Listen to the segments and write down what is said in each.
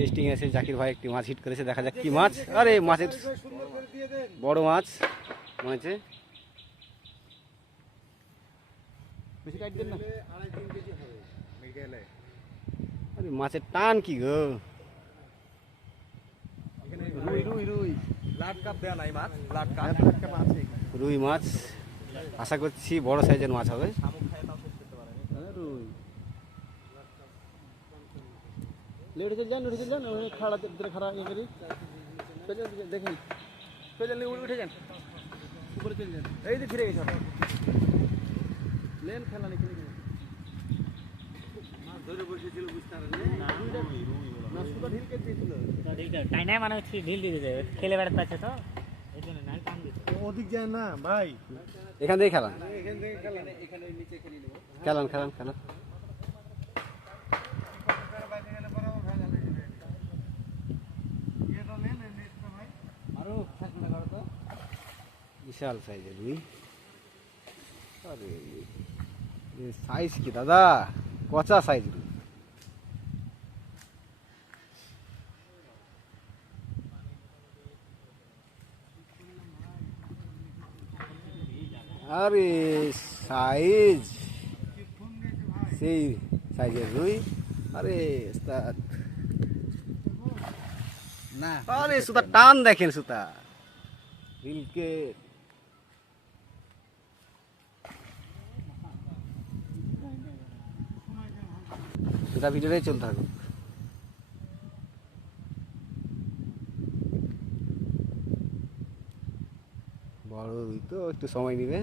Testing এসে জাকির ভাই একটি মাছ হিট করেছে, দেখা যাক কি মাছ। আরে মাছের বড় মাছ মনে হচ্ছে, বেশি টাইট দেন না। আরে মাছের টান কি গো, রুই রুই রুই লাট কাপ দেয়া নাই মাছ, লাট কাপ আছে। রুই মাছ, আশা করছি বড় সাইজের মাছ হবে। শামুক খায় তাও শেষ করতে পারেনি। রুই লেট চল যান, উঠে যান, খাড়া খাড়া ইয়ে করি দেখেন, চলে যান, উঠে যান, উপরে চলে যান। এই যে ফিরে গেছে লেন খেলা নাকি মাছ ধরে বসেছিল, বুঝতে পারেন না সুদা ঢিল কেটে দিয়েছিল। তাই না মানে হচ্ছে ঢিল দিয়ে দেবে, খেলে বেড়াতে আছে তো এই জন্য না টান দিচ্ছে। ওদিক যায় না ভাই, এখান থেকে খেলান, এখান থেকে খেলান, এখানে নিচে খেলে নেব। খেলান খেলান খেলান। বিশাল সাইজের রুই। আরে সাইজ কি দাদা, কচা সাইজ রুই। আরে সাইজ সেই সাইজের রুই। আরে উস্তাদ, না আরে সুতা টান দেখেন, সুতা রিলকে সুতা ভিডিওটাই চলতে থাকুক। বড় রুই তো একটু সময় নিবে।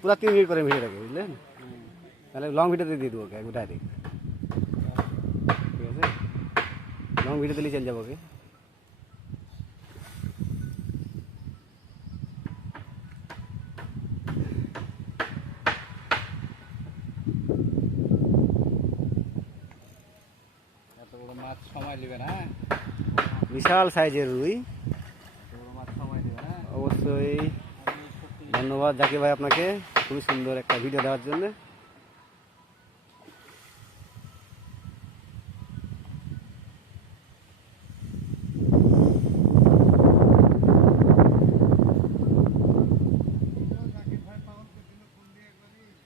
পুরা 3 মিনিট করে ভিডিও রাখবে, বুঝলেন? তাহলে লং ভিডিওতে দিয়ে দেবো, ওকে উঠায় দিই, ঠিক আছে? লং ভিডিও দিলেই চল যাবো ওকে। এত বড় মাছ সময় নেবে না, বিশাল সাইজের রুই। এত বড় মাছ সময় নেবে না। অবশ্যই ধন্যবাদ জাকির ভাই আপনাকে, খুবই সুন্দর একটা ভিডিও দেওয়ার জন্য।